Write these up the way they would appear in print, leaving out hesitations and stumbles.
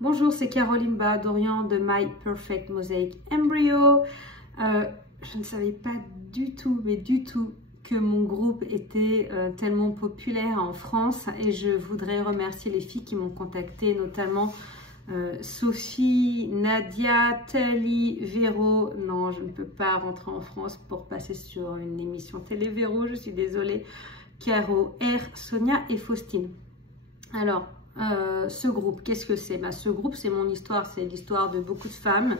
Bonjour, c'est Caroline Bahadorian de My Perfect Mosaic Embryo. Je ne savais pas du tout, que mon groupe était tellement populaire en France et je voudrais remercier les filles qui m'ont contactée, notamment Sophie, Nadia, Tali, Véro. Non, je ne peux pas rentrer en France pour passer sur une émission télé Véro, je suis désolée. Caro, R, Sonia et Faustine. Alors, ce groupe, qu'est-ce que c'est? Ce groupe, c'est mon histoire, c'est l'histoire de beaucoup de femmes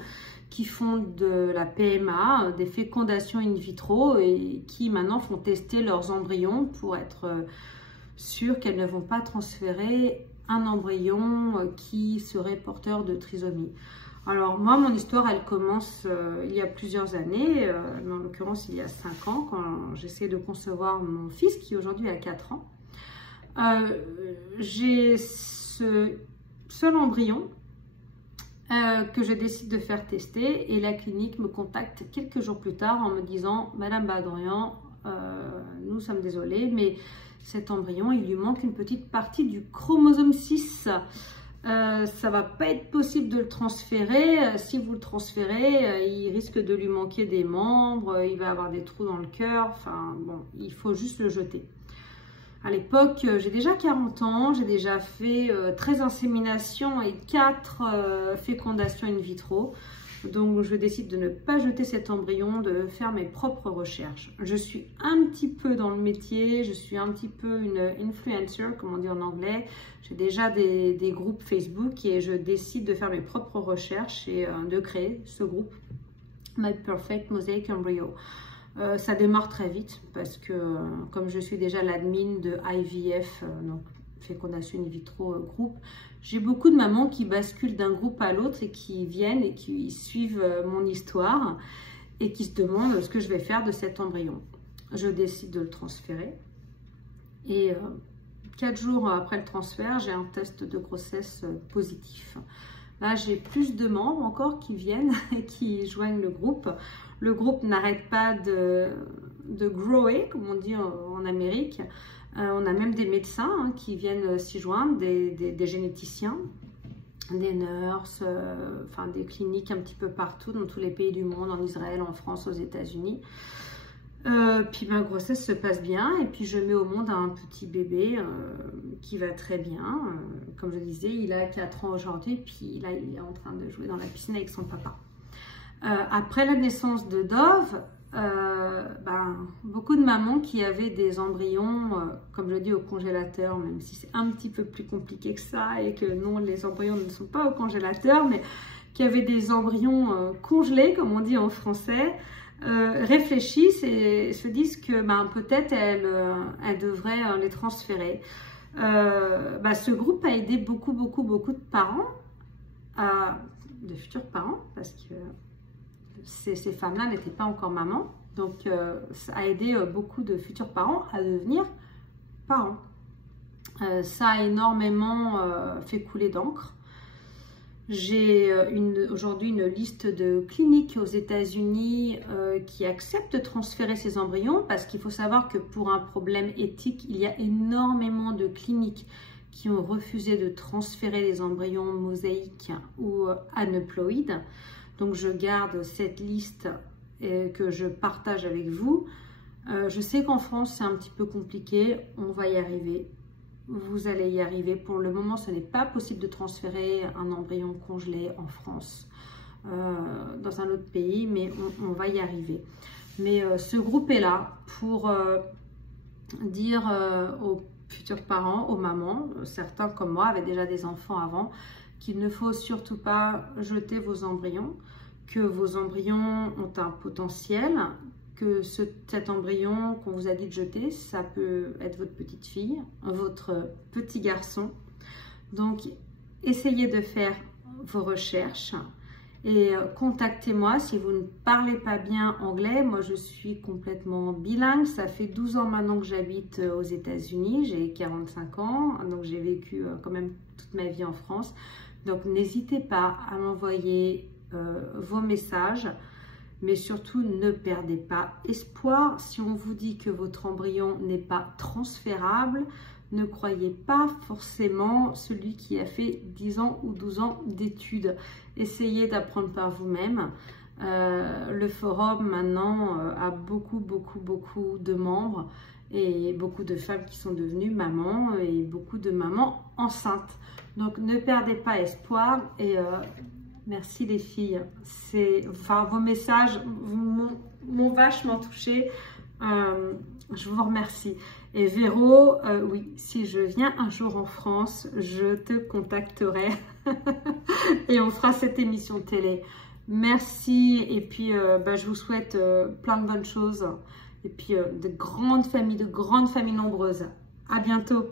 qui font de la PMA, des fécondations in vitro et qui maintenant font tester leurs embryons pour être sûres qu'elles ne vont pas transférer un embryon qui serait porteur de trisomie. Alors moi, mon histoire, elle commence il y a plusieurs années, mais en l'occurrence il y a 5 ans, quand j'essaie de concevoir mon fils qui aujourd'hui a 4 ans. J'ai ce seul embryon que je décide de faire tester et la clinique me contacte quelques jours plus tard en me disant « Madame Bahadorian, nous sommes désolés, mais cet embryon, il lui manque une petite partie du chromosome 6. Ça va pas être possible de le transférer. Si vous le transférez, il risque de lui manquer des membres, il va avoir des trous dans le cœur. Enfin bon, il faut juste le jeter. » À l'époque, j'ai déjà 40 ans, j'ai déjà fait 13 inséminations et 4 fécondations in vitro. Donc, je décide de ne pas jeter cet embryon, de faire mes propres recherches. Je suis un petit peu dans le métier, je suis un petit peu une influencer, comme on dit en anglais. J'ai déjà des groupes Facebook et je décide de faire mes propres recherches et de créer ce groupe, My Perfect Mosaic Embryo. Ça démarre très vite parce que comme je suis déjà l'admin de IVF, donc fécondation in vitro groupe, j'ai beaucoup de mamans qui basculent d'un groupe à l'autre et qui viennent et qui suivent mon histoire et qui se demandent ce que je vais faire de cet embryon. Je décide de le transférer et 4 jours après le transfert, j'ai un test de grossesse positif. Là, j'ai plus de membres encore qui viennent et qui joignent le groupe. Le groupe n'arrête pas de grower, comme on dit en Amérique. On a même des médecins qui viennent s'y joindre, des généticiens, des nurses, enfin des cliniques un petit peu partout, dans tous les pays du monde, en Israël, en France, aux États-Unis. Puis ma grossesse se passe bien et puis je mets au monde un petit bébé qui va très bien. Comme je disais, il a 4 ans aujourd'hui, puis là il est en train de jouer dans la piscine avec son papa. Après la naissance de Dove, beaucoup de mamans qui avaient des embryons, comme je dis, au congélateur, même si c'est un petit peu plus compliqué que ça et que non, les embryons ne sont pas au congélateur, mais qui avaient des embryons congelés, comme on dit en français, réfléchissent et se disent que peut-être elles devraient les transférer. Ce groupe a aidé beaucoup de parents, de futurs parents, parce que ces femmes-là n'étaient pas encore mamans. Donc, ça a aidé beaucoup de futurs parents à devenir parents. Ça a énormément fait couler d'encre. J'ai aujourd'hui une liste de cliniques aux États-Unis qui acceptent de transférer ces embryons parce qu'il faut savoir que pour un problème éthique, il y a énormément de cliniques qui ont refusé de transférer les embryons mosaïques ou aneuploïdes. Donc, je garde cette liste que je partage avec vous. Je sais qu'en France, c'est un petit peu compliqué. On va y arriver. Vous allez y arriver. Pour le moment, ce n'est pas possible de transférer un embryon congelé en France, dans un autre pays, mais on va y arriver. Mais ce groupe est là pour dire aux futurs parents, aux mamans, certains comme moi avaient déjà des enfants avant, qu'il ne faut surtout pas jeter vos embryons, que vos embryons ont un potentiel, que cet embryon qu'on vous a dit de jeter, ça peut être votre petite fille, votre petit garçon. Donc, essayez de faire vos recherches et contactez-moi si vous ne parlez pas bien anglais. Moi, je suis complètement bilingue. Ça fait 12 ans maintenant que j'habite aux États-Unis. J'ai 45 ans, donc j'ai vécu quand même toute ma vie en France. Donc, n'hésitez pas à m'envoyer vos messages. Mais surtout, ne perdez pas espoir. Si on vous dit que votre embryon n'est pas transférable, Ne croyez pas forcément celui qui a fait 10 ans ou 12 ans d'études. Essayez d'apprendre par vous-même. Le forum maintenant a beaucoup de membres et beaucoup de femmes qui sont devenues mamans et beaucoup de mamans enceintes. Donc ne perdez pas espoir et merci les filles. Vos messages m'ont vachement touchée. Je vous remercie. Et Véro, oui, si je viens un jour en France, je te contacterai et on fera cette émission télé. Merci et puis je vous souhaite plein de bonnes choses et puis de grandes familles nombreuses. À bientôt.